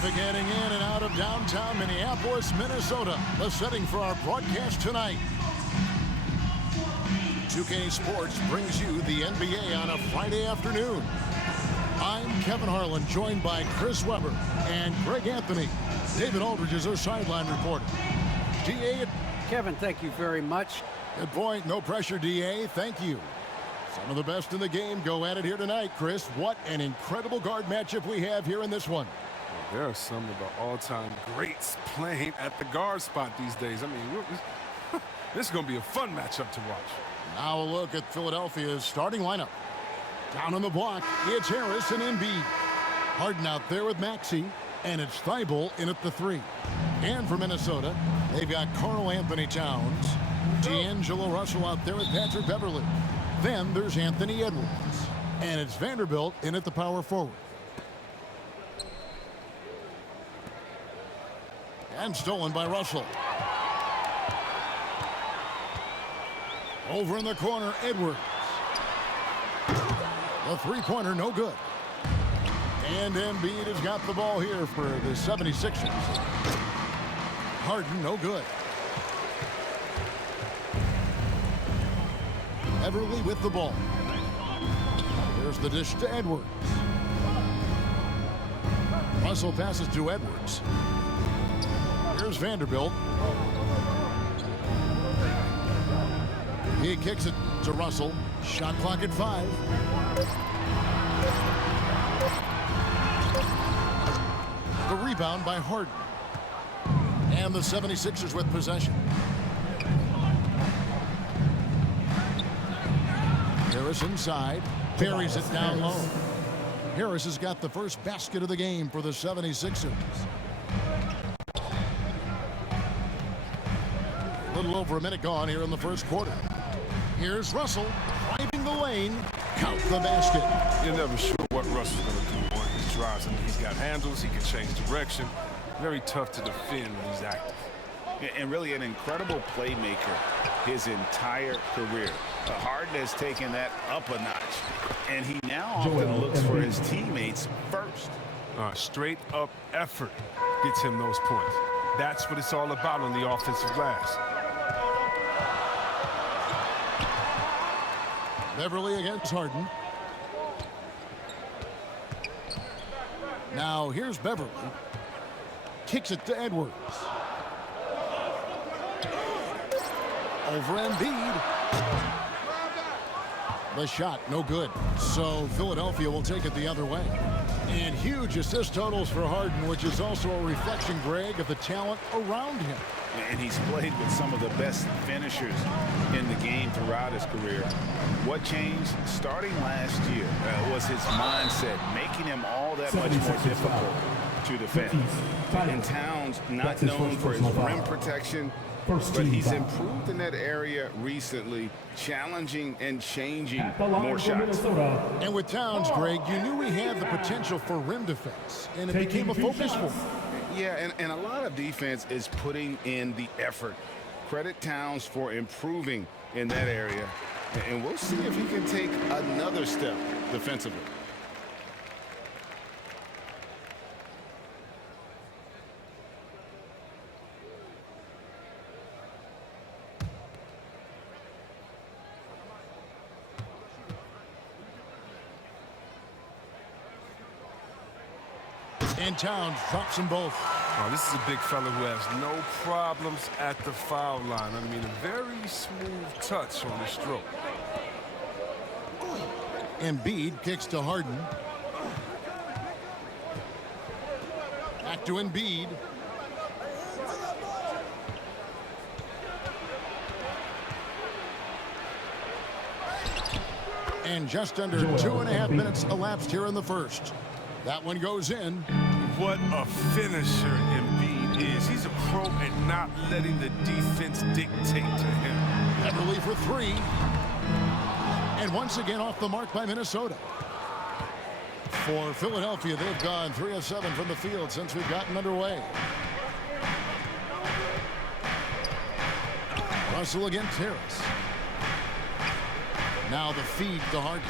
Traffic heading in and out of downtown Minneapolis, Minnesota. The setting for our broadcast tonight. 2K Sports brings you the NBA on a Friday afternoon. I'm Kevin Harlan, joined by Chris Webber and Greg Anthony. David Aldridge is our sideline reporter. DA. Kevin, thank you very much. Good point. No pressure, DA. Thank you. Some of the best in the game go at it here tonight, Chris. What an incredible guard matchup we have here in this one. There are some of the all-time greats playing at the guard spot these days. I mean, this is going to be a fun matchup to watch. Now a look at Philadelphia's starting lineup. Down on the block, it's Harris and Embiid. Harden out there with Maxey, and it's Thibault in at the 3. And for Minnesota, they've got Karl Anthony Towns, D'Angelo Russell out there with Patrick Beverley. Then there's Anthony Edwards, and it's Vanderbilt in at the power forward. And stolen by Russell. Over in the corner, Edwards. The three-pointer, no good. And Embiid has got the ball here for the 76ers. Harden, no good. Beverley with the ball. There's the dish to Edwards. Russell passes to Edwards. Here's Vanderbilt. He kicks it to Russell. Shot clock at 5. The rebound by Harden. And the 76ers with possession. Harris inside. Buries it down low. Harris has got the first basket of the game for the 76ers. A little over a minute gone here in the first quarter. Here's Russell driving the lane. Count the basket. You're never sure what Russell's going to do when he drives. I mean, he's got handles. He can change direction. Very tough to defend when he's active. And really an incredible playmaker his entire career. Harden has taken that up a notch. And he now often looks for his teammates first. Straight up effort gets him those points. That's what it's all about on the offensive glass. Beverley against Harden. Now here's Beverley. Kicks it to Edwards. Over Embiid. The shot, no good. So Philadelphia will take it the other way. And huge assist totals for Harden, which is also a reflection, Greg, of the talent around him. And he's played with some of the best finishers in the game throughout his career. What changed starting last year was his mindset, making him all that much more difficult to defend. And Towns, not known for his rim protection, but he's improved in that area recently, challenging and changing more shots. And with Towns, Greg, you knew he had the potential for rim defense, and it became a focus for him. Yeah, and a lot of defense is putting in the effort. Credit Towns for improving in that area, and we'll see if he can take another step defensively. And Towns drops them both. Oh, this is a big fella who has no problems at the foul line. I mean, a very smooth touch on the stroke. Embiid kicks to Harden. Back to Embiid. And just under 2.5 minutes elapsed here in the first. That one goes in. What a finisher Embiid is. He's a pro at not letting the defense dictate to him. Beverley for 3. And once again off the mark by Minnesota. For Philadelphia, they've gone 3 of 7 from the field since we've gotten underway. Russell against Harris. Now the feed to Harden.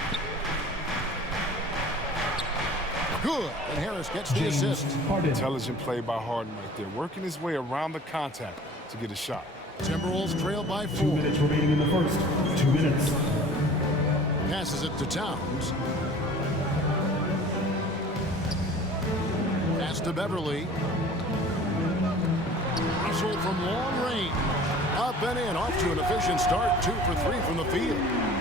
Good, and Harris gets the assist. Intelligent play by Harden right there, working his way around the contact to get a shot. Timberwolves trail by 4. 2 minutes remaining in the first. 2 minutes. Passes it to Towns. Pass to Beverly. Russell from long range. Up and in, off to an efficient start. 2 for 3 from the field.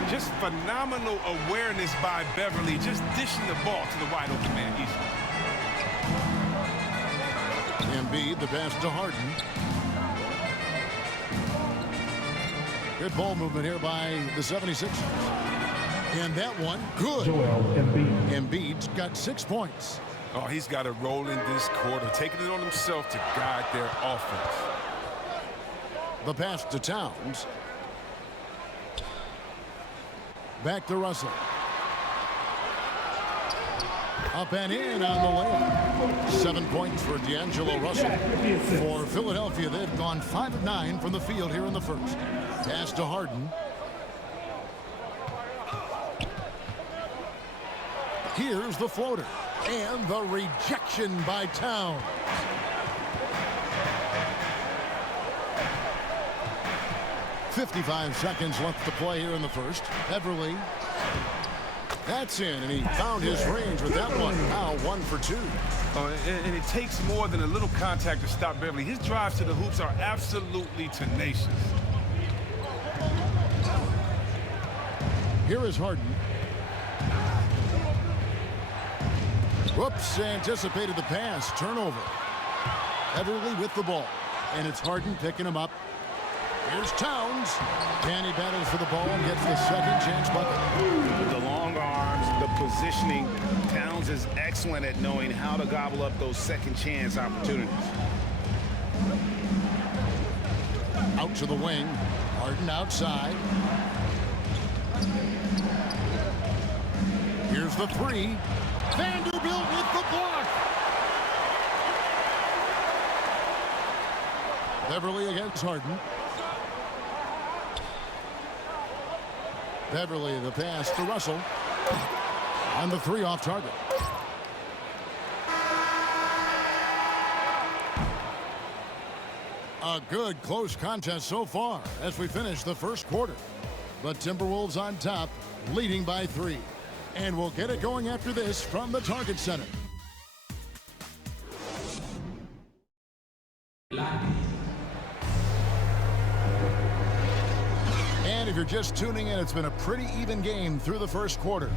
Just phenomenal awareness by Beverly, just dishing the ball to the wide open man easily. Embiid, the pass to Harden. Good ball movement here by the 76ers. And that one, good. Joel Embiid. Embiid's got 6 points. Oh, he's got a role in this quarter, taking it on himself to guide their offense. The pass to Towns. Back to Russell. Up and in on the layup. 7 points for D'Angelo Russell. For Philadelphia, they've gone 5 of 9 from the field here in the first. Pass to Harden. Here's the floater. And the rejection by Towns. .55 seconds left to play here in the first. Beverly. That's in, and he found his range with that one. Now 1 for 2. And it takes more than a little contact to stop Beverly. His drives to the hoops are absolutely tenacious. Here is Harden. Whoops, anticipated the pass. Turnover. Beverly with the ball. And it's Harden picking him up. Here's Towns. And he battles for the ball and gets the second chance bucket. With the long arms, the positioning, Towns is excellent at knowing how to gobble up those second chance opportunities. Out to the wing. Harden outside. Here's the 3. Vanderbilt with the block. Beverly against Harden. Beverly, the pass to Russell. On the 3 off target. A good close contest so far as we finish the first quarter. But Timberwolves on top, leading by 3. And we'll get it going after this from the Target Center. And if you're just tuning in, it's been a pretty even game through the first quarter.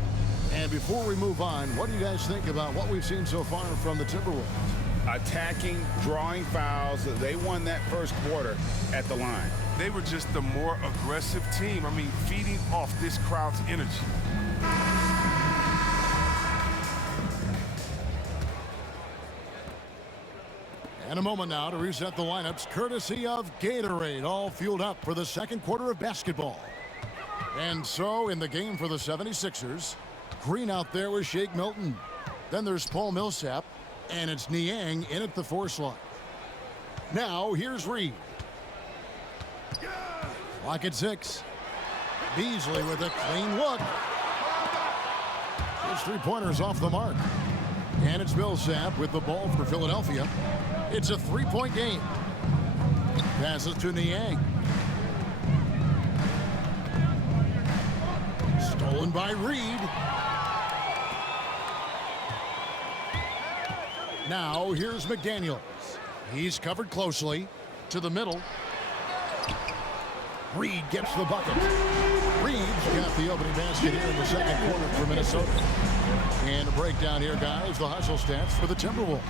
And before we move on, what do you guys think about what we've seen so far from the Timberwolves? Attacking, drawing fouls. They won that first quarter at the line. They were just the more aggressive team. I mean, feeding off this crowd's energy. And a moment now to reset the lineups, courtesy of Gatorade, all fueled up for the second quarter of basketball. And so in the game for the 76ers, Green out there with Shake Milton. Then there's Paul Millsap, and it's Niang in at the 4 slot. Now here's Reed. Clock at 6. Beasley with a clean look. His 3-pointers off the mark. And it's Millsap with the ball for Philadelphia. It's a 3-point game. Passes to Niang. Stolen by Reed. Now here's McDaniels. He's covered closely to the middle. Reed gets the bucket. Reed's got the opening basket here in the second quarter for Minnesota. And a breakdown here, guys, the hustle stats for the Timberwolves.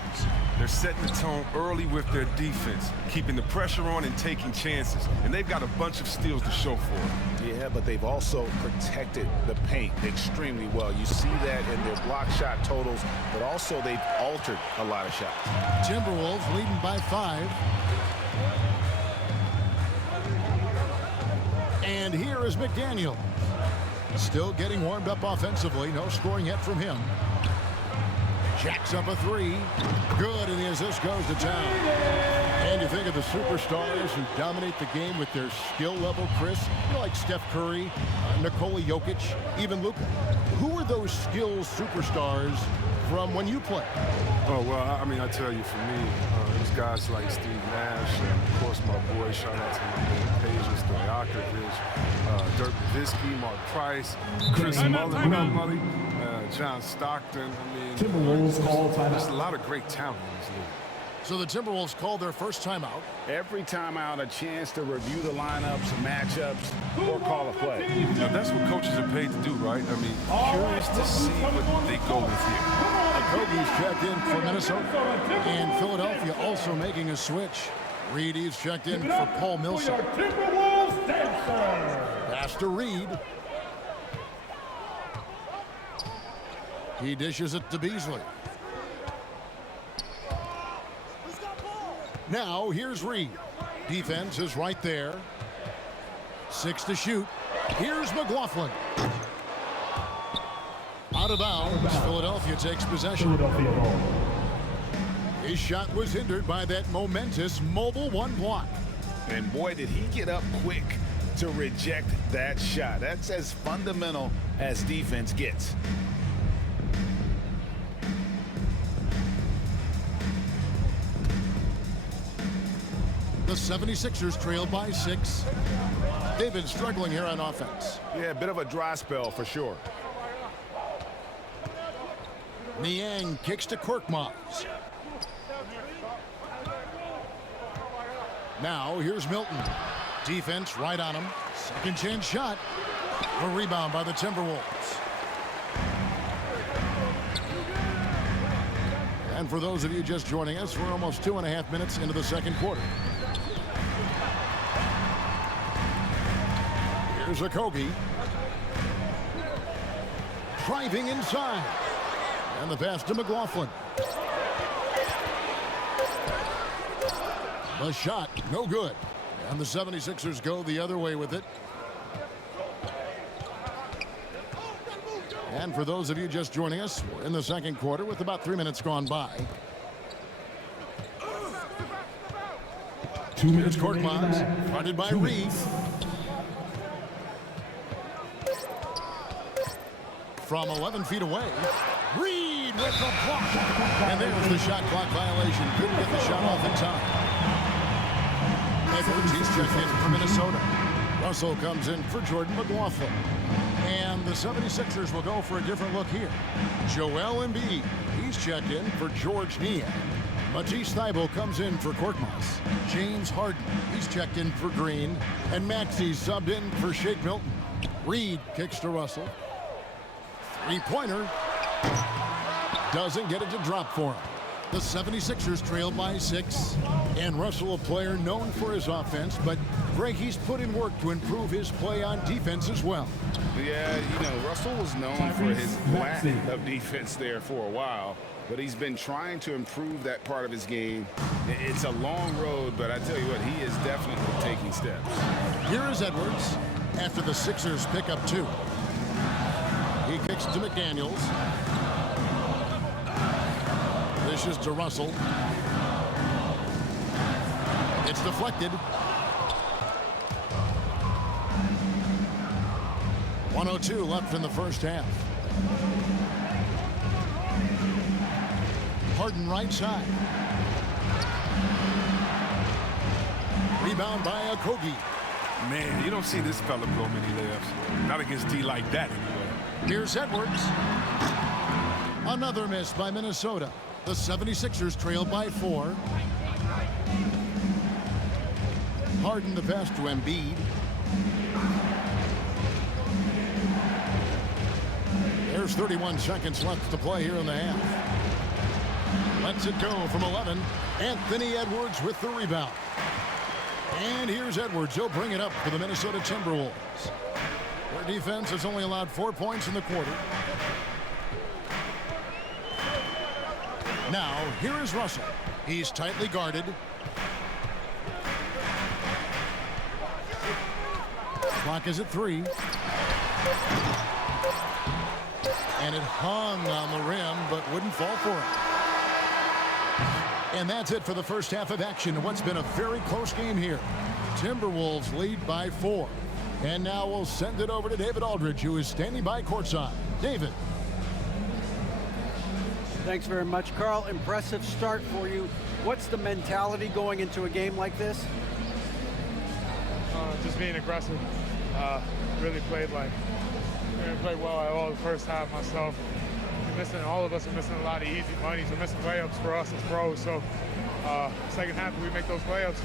They're setting the tone early with their defense, keeping the pressure on and taking chances. And they've got a bunch of steals to show for it. Yeah, but they've also protected the paint extremely well. You see that in their block shot totals, but also they've altered a lot of shots. Timberwolves leading by 5. And here is McDaniel. Still getting warmed up offensively. No scoring yet from him. Jacks up a 3. Good, and the assist goes to Town. And you think of the superstars who dominate the game with their skill level, Chris, like Steph Curry, Nikola Jokic, even Luka. Who are those skills superstars from when you play? Oh, well, I mean, I tell you, for me, it was guys like Steve Nash, and of course my boy, shout out to my man Pages, Stojakovic, Dirk Nowitzki, Mark Price, Chris Mullen, John Stockton. I mean, Timberwolves call timeout. there's a lot of great talent in this league. So the Timberwolves called their first timeout. Every timeout, a chance to review the lineups, matchups, or call a play. Now, that's what coaches are paid to do, right? I mean, curious to see what they go with here. Kobe's checked in for Minnesota. And Philadelphia also making a switch. Reedy's checked in for Paul Millsap. Pass to Reed. He dishes it to Beasley. Now here's Reed. Defense is right there. 6 to shoot. Here's McLaughlin. Out of bounds. Philadelphia takes possession. Philadelphia ball. His shot was hindered by that momentous mobile one block. And boy, did he get up quick to reject that shot. That's as fundamental as defense gets. The 76ers trail by 6. They've been struggling here on offense. Yeah, a bit of a dry spell for sure. Niang kicks to Korkmaz. Now here's Milton. Defense right on him. Second chance shot. A rebound by the Timberwolves. And for those of you just joining us, we're almost 2.5 minutes into the second quarter. Here's Okogie. Driving inside. And the pass to McLaughlin. The shot, no good. And the 76ers go the other way with it. And for those of you just joining us, we're in the second quarter with about 3 minutes gone by. 2 minutes. Here's Korkmaz, fronted by Reed. From 11 feet away, Reed with the block. And there's the shot clock violation. Couldn't get the shot off in time. Edwards, he's checked in for Minnesota. Russell comes in for Jordan McLaughlin. And the 76ers will go for a different look here. Joel Embiid, he's checked in for George Niang. Matisse Thybulle comes in for Korkmaz. James Harden, he's checked in for Green. And Maxey's subbed in for Shake Milton. Reed kicks to Russell. Three-pointer. Doesn't get it to drop for him. The 76ers trail by 6. And Russell, a player known for his offense, but Greg, he's put in work to improve his play on defense as well. Yeah, you know, Russell was known for his lack of defense there for a while, but he's been trying to improve that part of his game. It's a long road, but I tell you what, he is definitely taking steps. Here is Edwards after the Sixers pick up 2. He kicks to McDaniels. Dishes to Russell. It's deflected. 1:02 left in the first half. Harden right side. Rebound by Okogie. Man, you don't see this fella blow many layups. Not against D like that anyway. Here's Edwards. Another miss by Minnesota. The 76ers trail by 4. Harden the pass to Embiid. There's 31 seconds left to play here in the half. Lets it go from 11. Anthony Edwards with the rebound. And here's Edwards. He'll bring it up for the Minnesota Timberwolves. Their defense has only allowed 4 points in the quarter. Now, here is Russell. He's tightly guarded. Clock is at 3. And it hung on the rim, but wouldn't fall for it. And that's it for the first half of action in what's been a very close game here. Timberwolves lead by 4. And now we'll send it over to David Aldridge, who is standing by courtside. David. Thanks very much, Carl. Impressive start for you. What's the mentality going into a game like this? Just being aggressive. Really played well at all the first half myself. All of us are missing a lot of easy monies. We're missing layups for us as pros. So second half, if we make those layups,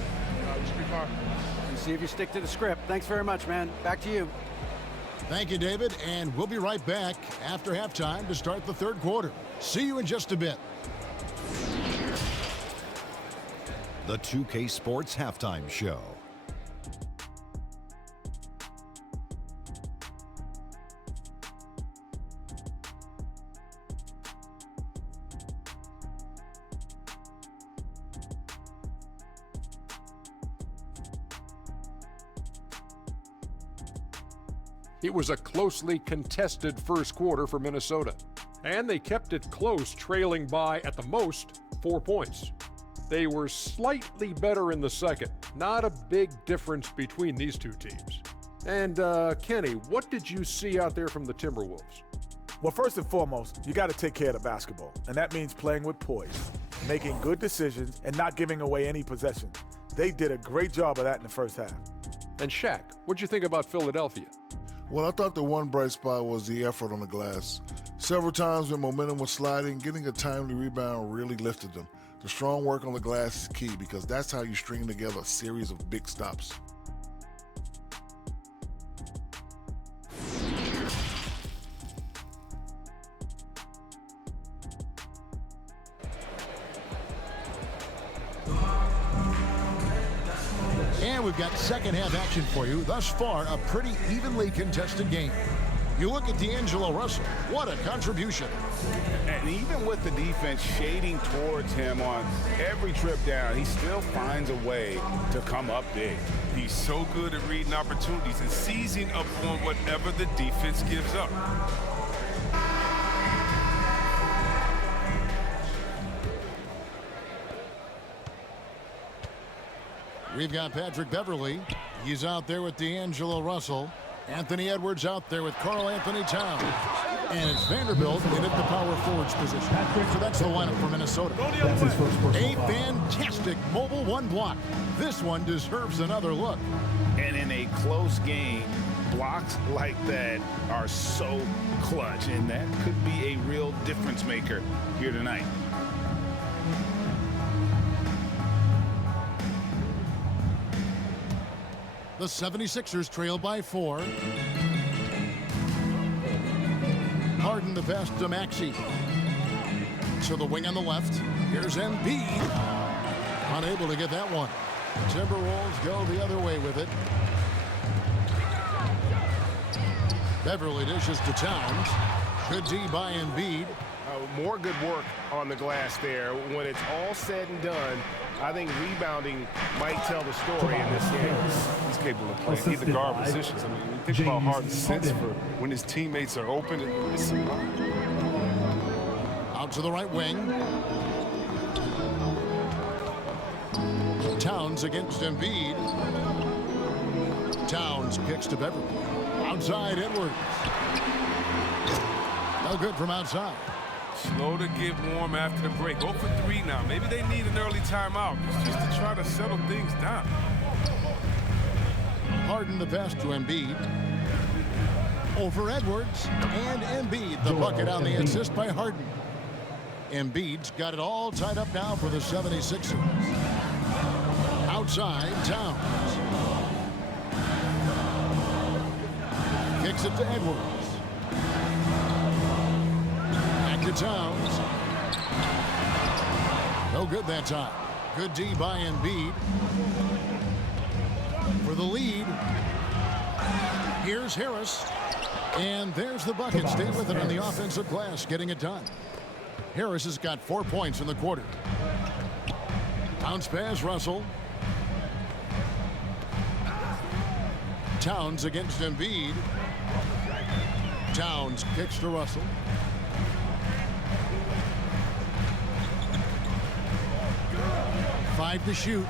we should be fine. And see if you stick to the script. Thanks very much, man. Back to you. Thank you, David, and we'll be right back after halftime to start the third quarter. See you in just a bit. The 2K Sports Halftime Show. It was a closely contested first quarter for Minnesota, and they kept it close, trailing by, at the most, 4 points. They were slightly better in the second. Not a big difference between these two teams. And, Kenny, what did you see out there from the Timberwolves? Well, first and foremost, you got to take care of the basketball, and that means playing with poise, making good decisions, and not giving away any possession. They did a great job of that in the first half. And Shaq, what'd you think about Philadelphia? Well, I thought the one bright spot was the effort on the glass. Several times when momentum was sliding, getting a timely rebound really lifted them. The strong work on the glass is key because that's how you string together a series of big stops. And we've got second half action for you. Thus far, a pretty evenly contested game. You look at D'Angelo Russell. What a contribution. And even with the defense shading towards him on every trip down, he still finds a way to come up big. He's so good at reading opportunities and seizing up on whatever the defense gives up. We've got Patrick Beverley. He's out there with D'Angelo Russell. Anthony Edwards out there with Karl Anthony Towns. And it's Vanderbilt in at the power forwards position. So that's the lineup for Minnesota. That's his first personal A foul. fantastic mobile one block. This one deserves another look. And in a close game, blocks like that are so clutch, and that could be a real difference maker here tonight. The 76ers trail by 4. Harden the pass to Maxey. To the wing on the left. Here's Embiid. Unable to get that one. Timberwolves go the other way with it. Beverly dishes to Towns. Good D by Embiid. More good work on the glass there. When it's all said and done, I think rebounding might tell the story in this game. He's capable of playing either guard positions. I mean, when you think about Harden's sense for when his teammates are open, it's out to the right wing. Towns against Embiid. Towns kicks to Beverly. Outside Edwards. No good from outside. slow to get warm after the break. 0 for 3 now. Maybe they need an early timeout just to try to settle things down. Harden the pass to Embiid. Over Edwards, and Embiid the bucket on the assist by Harden. Embiid's got it all tied up now for the 76ers. Outside, Towns. Kicks it to Edwards. Back to Towns. No good that time. Good D by Embiid. For the lead. Here's Harris. And there's the bucket. Stay with it on the offensive glass, getting it done. Harris has got 4 points in the quarter. Bounce pass, Russell. Towns against Embiid. Towns kicks to Russell. Five to shoot.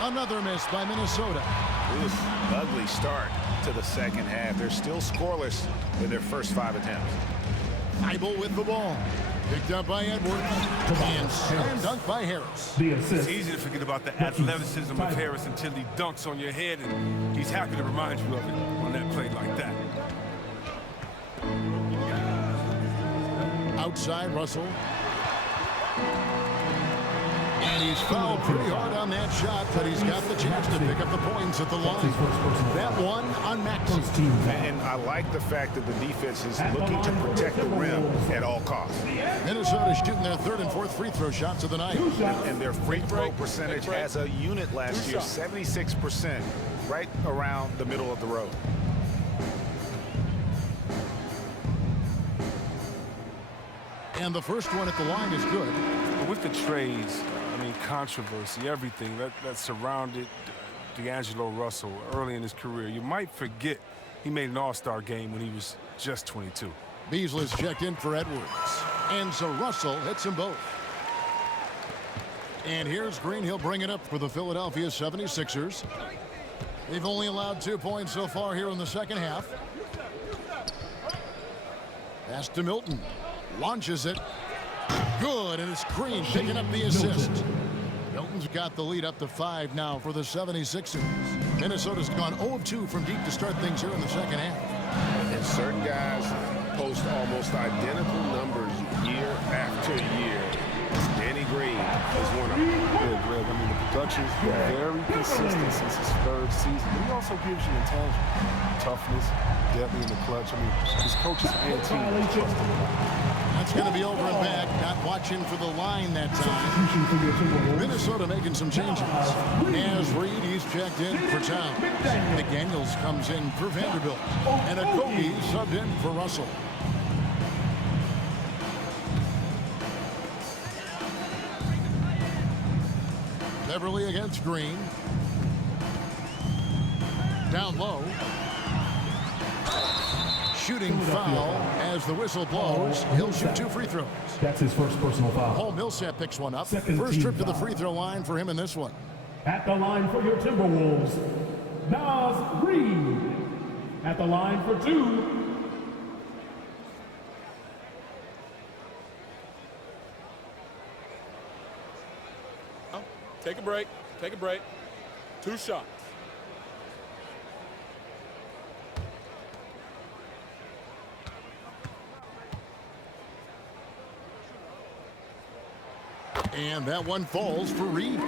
Another miss by Minnesota. Oof, ugly start to the second half. They're still scoreless in their first 5 attempts. Thibault with the ball. Picked up by Edwards. And slam dunk by Harris. It's easy to forget about the athleticism of Harris until he dunks on your head, and he's happy to remind you of it on that play like that. Outside Russell. And he's fouled pretty hard on that shot, but he's got the chance to pick up the points at the line. That one on Maxey. And I like the fact that the defense is looking to protect the rim at all costs. Minnesota shooting their third and fourth free throw shots of the night. And their free throw percentage as a unit last year, 76%, right around the middle of the road. And the first one at the line is good. But with the trades, I mean, controversy, everything that surrounded D'Angelo Russell early in his career, you might forget he made an all-star game when he was just 22. Beasley's checked in for Edwards. And so Russell hits them both. And here's Green. He'll bring it up for the Philadephia 76ers. They've only allowed 2 points so far here in the second half. Pass to Milton. Launches it. Good, and it's Green picking up the assist. Milton's got the lead up to 5 now for the 76ers. Minnesota's gone 0 of 2 from deep to start things here in the second half. And certain guys post almost identical numbers year after year. Danny Green is one of them. Yeah, Greg, I mean, the production's been very consistent since his third season. But he also gives you intangible toughness, deadly in the clutch. I mean, his coaches and team trust him. That's going to be over and back. Not watching for the line that time. Minnesota making some changes. As Reed, he's checked in for Town. McDaniels comes in for Vanderbilt. And Okogie subbed in for Russell. Beverly against Green. Down low. Shooting foul as the whistle blows. He'll shoot 2 free throws. That's his first personal foul. Paul Millsap picks one up. First trip to the free throw line for him in this one. At the line for your Timberwolves, Nas Reed. At the line for 2. Take a break. Take a break. 2 shots. And that one falls for Reed.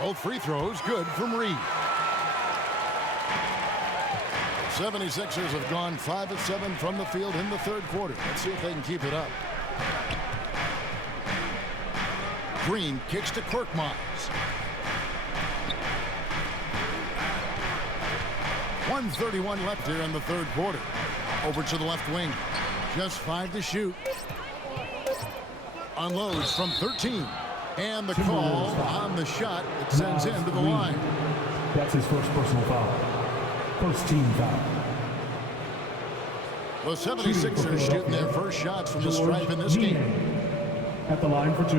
Both free throws good from Reed. 76ers have gone 5 of 7 from the field in the third quarter. Let's see if they can keep it up. Green kicks to Korkmaz. 1:31 left here in the third quarter. Over to the left wing. Just 5 to shoot. Unloads from 13. And the call on the shot that sends him to the line. That's his first personal foul. First team foul. The 76ers shooting their first shots from the stripe in this game. At the line for 2.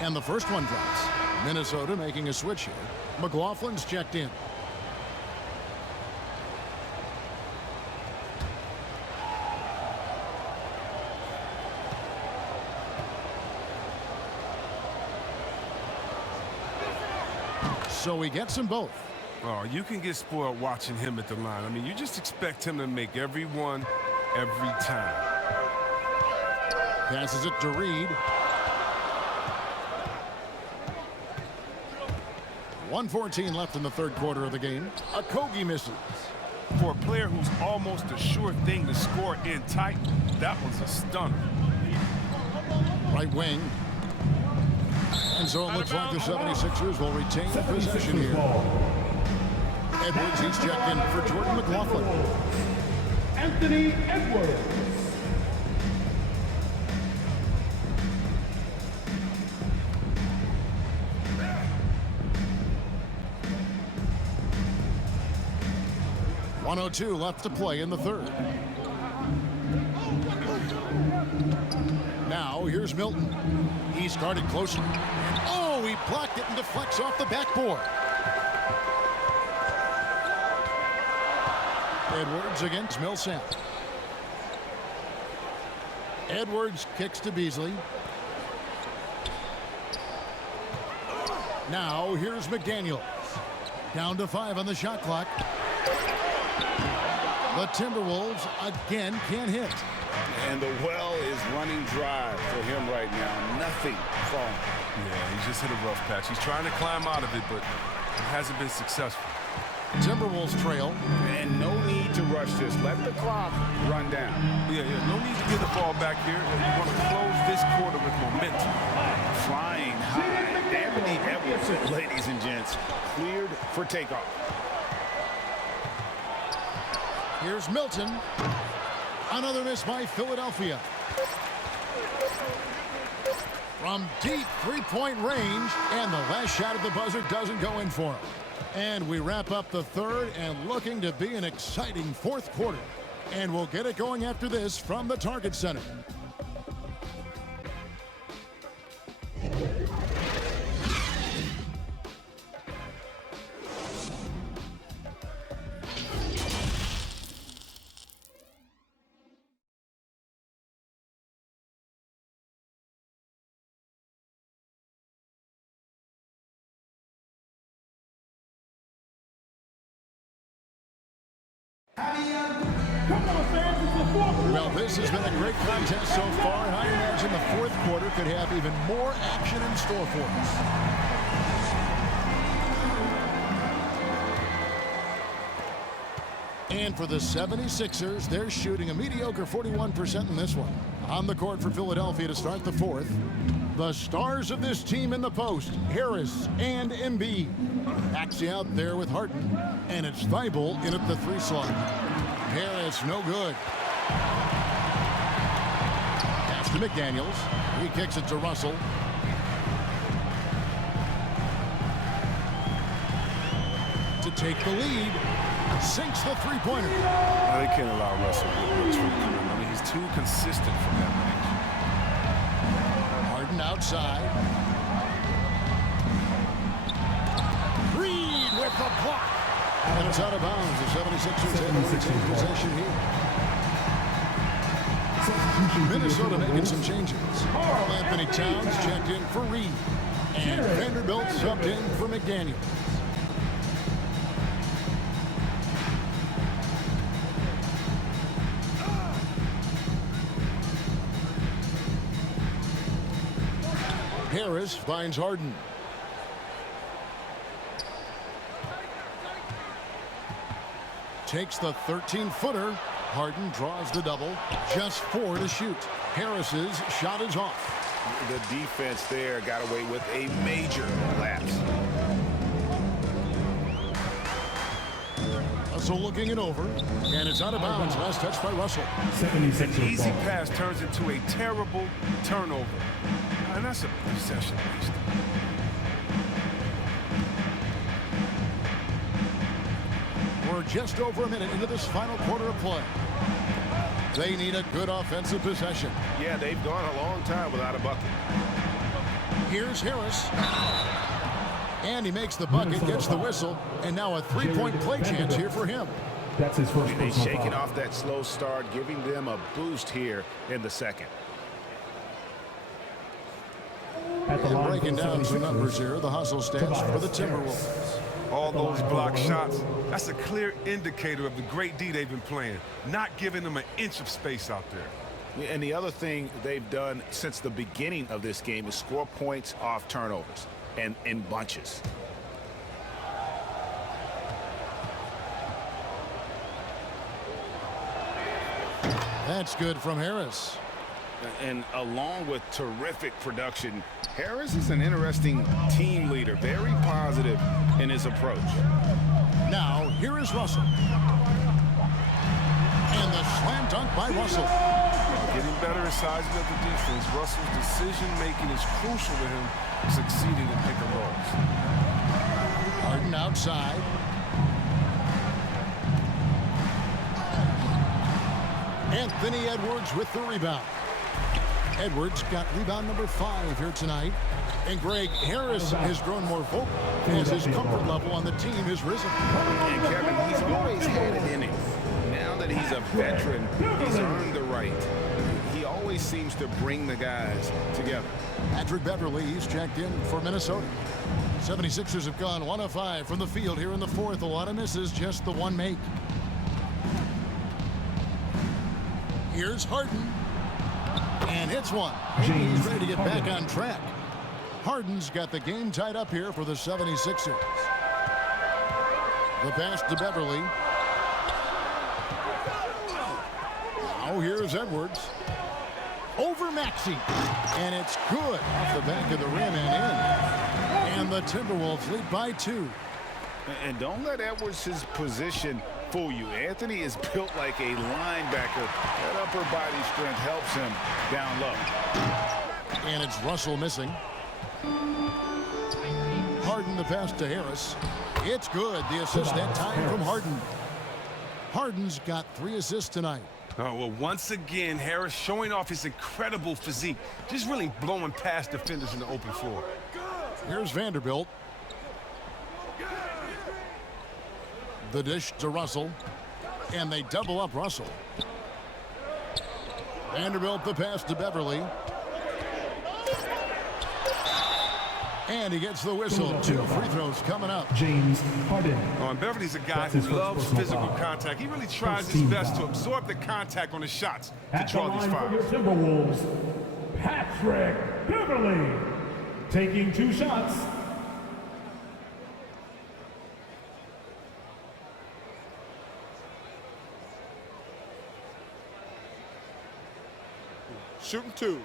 And the first one drops. Minnesota making a switch here. McLaughlin's checked in. So he gets them both. Oh, you can get spoiled watching him at the line. I mean, you just expect him to make every one, every time. Passes it to Reed. 1:14 left in the third quarter of the game. Okogie misses. For a player who's almost a sure thing to score in tight, that was a stunner. Right wing. And so it looks like the 76ers will retain possession here. Edwards, he's checked in for Jordan McLaughlin. Anthony Edwards. 1:02 left to play in the third. Now here's Milton. He started closely. And oh, he blocked it and deflects off the backboard. Edwards against Millsap. Edwards kicks to Beasley. Now here's McDaniels. Down to 5 on the shot clock. The Timberwolves again can't hit. And the well is running dry for him right now. Nothing falling. Yeah, he just hit a rough patch. He's trying to climb out of it, but it hasn't been successful. Timberwolves trail. And no need to rush this. Let the clock run down. Yeah, no need to get the ball back here. You want to close this quarter with momentum. Flying high. Anthony Edwards, ladies and gents, cleared for takeoff. Here's Milton. Another miss by Philadelphia. From deep three-point range, and the last shot at the buzzer doesn't go in for him. And we wrap up the third and looking to be an exciting fourth quarter. And we'll get it going after this from the Target Center. Well, this has been a great contest so far, and I imagine the fourth quarter could have even more action in store for us. And for the 76ers, they're shooting a mediocre 41% in this one. On the court for Philadelphia to start the fourth, the stars of this team in the post, Harris and Embiid. Maxey out there with Harden, and it's Thibault in at the 3 slot. Harris, no good. Pass to McDaniels. He kicks it to Russell. To take the lead. Sinks the three-pointer. No, they can't allow Russell to retreat. I mean, he's too consistent from that range. Harden outside. Reed with the block. And it's out of bounds. The 76ers able to take possession here. Minnesota making some changes. Karl Anthony Towns checked in for Reed. And Vanderbilt subbed in for McDaniels. Harris finds Harden. Takes the 13-footer. Harden draws the double. Just 4 to shoot. Harris's shot is off. The defense there got away with a major lapse. Russell looking it over. And it's out of bounds. Last touch by Russell. An easy pass turns into a terrible turnover. And that's a possession waste. We're just over a minute into this final quarter of play. They need a good offensive possession. Yeah, they've gone a long time without a bucket. Here's Harris. And he makes the bucket, gets the whistle, and now a three-point play chance here for him. That's his first He's shaking off that slow start, giving them a boost here in the second. And breaking down some numbers here, the hustle stats for the Timberwolves. All those block shots, that's a clear indicator of the great D they've been playing, not giving them an inch of space out there. And the other thing they've done since the beginning of this game is score points off turnovers and in bunches. That's good from Harris. And along with terrific production, Harris is an interesting team leader, very positive in his approach. Now, here is Russell. And the slam dunk by Russell. Getting better in sizing of the defense, Russell's decision-making is crucial to him succeeding in pick and rolls. Harden outside. Anthony Edwards with the rebound. Edwards got rebound number 5 here tonight. And Greg, Harris has grown more vocal as his comfort level on the team has risen. And Kevin, he's always had it in him. Now that he's a veteran, he's earned the right. He always seems to bring the guys together. Patrick Beverly, he's checked in for Minnesota. 76ers have gone 1 of 5 from the field here in the fourth. A lot of misses, just the one make. Here's Harden. And hits one. He's ready to get back on track. Harden's got the game tied up here for the 76ers. The pass to Beverly. Now here's Edwards. Over Maxey. And it's good off the back of the rim and in. And the Timberwolves lead by 2. And don't let Edwards' position fool you. Anthony is built like a linebacker. That upper body strength helps him down low. And it's Russell missing. Harden the pass to Harris. It's good. The assist that time from Harden. Harden's got 3 assists tonight. Oh, well, once again, Harris showing off his incredible physique. Just really blowing past defenders in the open floor. Here's Vanderbilt. The dish to Russell. And they double up Russell. Vanderbilt the pass to Beverly. And he gets the whistle. 2 free throws coming up. James Harden. Oh, and Beverly's a guy who loves physical contact. He really tries his best to absorb the contact on his shots to draw these fouls. Timberwolves, Patrick Beverly taking 2 shots. Shooting 2.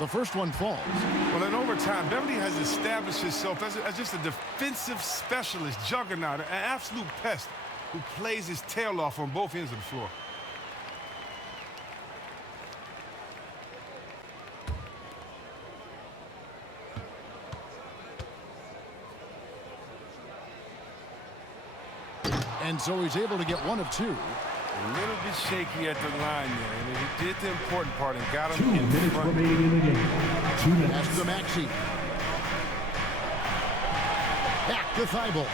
The first one falls. Well, in overtime, Beverly has established himself as just a defensive specialist, juggernaut, an absolute pest who plays his tail off on both ends of the floor. And so he's able to get 1 of 2. A little bit shaky at the line there. I mean, he did the important part and got him 2 in minutes front. remaining in the game. 2 minutes. Pass to Maxey. Back to Thibault.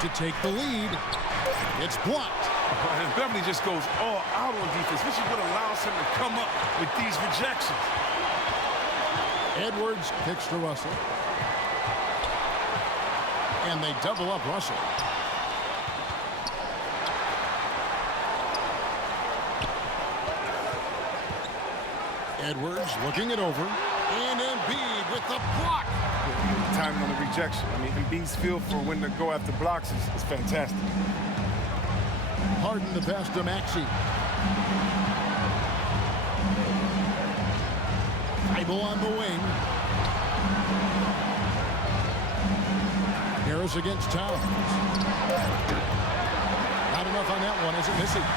To take the lead. It's blocked. And Beverly just goes all out on defense, which is what allows him to come up with these rejections. Edwards kicks to Russell. And they double up Russell. Edwards looking it over. And Embiid with the block. Timing on the rejection. I mean, Embiid's feel for when to go after blocks is fantastic. Harden the pass to Maxey. Thibault on the wing. Harris against Towns. Not enough on that one as it misses.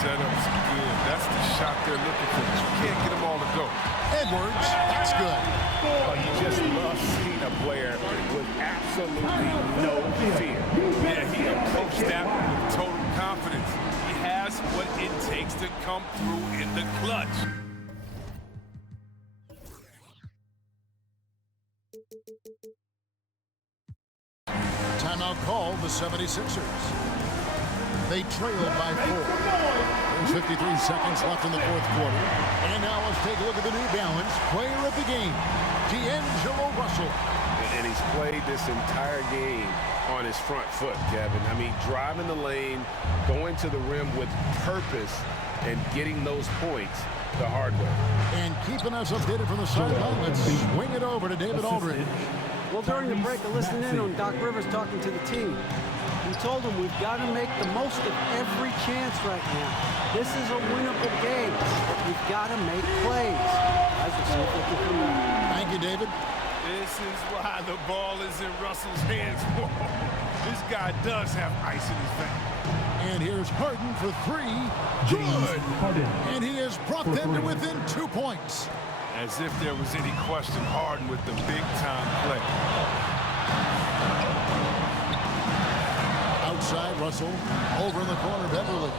Setup's good. That's the shot they're looking for. But you can't get them all to go. Edwards, that's good. Oh, you just love seeing a player with absolutely no fear. Yeah, he approached that one with total confidence. He has what it takes to come through in the clutch. Timeout called the 76ers. They trail by 4. There's 53 seconds left in the fourth quarter. And now let's take a look at the New Balance player of the game, D'Angelo Russell. And he's played this entire game on his front foot, Kevin. I mean, driving the lane, going to the rim with purpose, and getting those points the hard way. And keeping us updated from the sideline, let's swing it over to David Aldridge. Well, during the break, I listened in on Doc Rivers talking to the team. He told them we've got to make the most of every chance right now. This is a winnable game. We've got to make plays. Guys, we'll see if they can come back. Thank you, David. This is why the ball is in Russell's hands. This guy does have ice in his veins. And here's Harden for three. Good. And he has brought them to within 2 points. As if there was any question, Harden with the big-time play. Outside, Russell. Over in the corner, Beverly.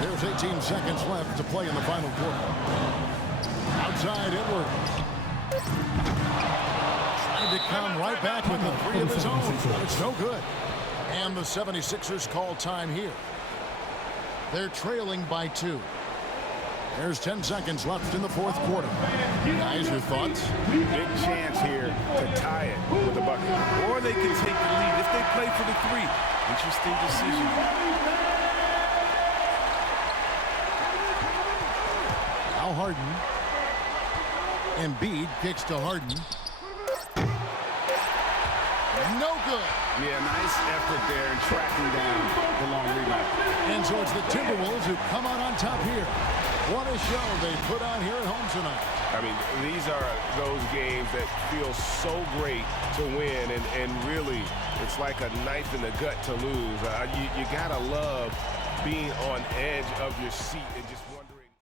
There's 18 seconds left to play in the final quarter. Outside, Edwards. Trying to come right back with the three of his own. It's no good. And the 76ers call time here. They're trailing by 2. There's 10 seconds left in the fourth quarter. Guys, your thoughts? Big chance here to tie it with a bucket. Or they can take the lead if they play for the three. Interesting decision. Now Harden. Embiid kicks to Harden. No good. Yeah, nice effort there in tracking down the long rebound. And so it's the Timberwolves who come out on top here. What a show they put on here at home tonight. I mean, these are those games that feel so great to win, and really, it's like a knife in the gut to lose. You gotta love being on edge of your seat and just wonder.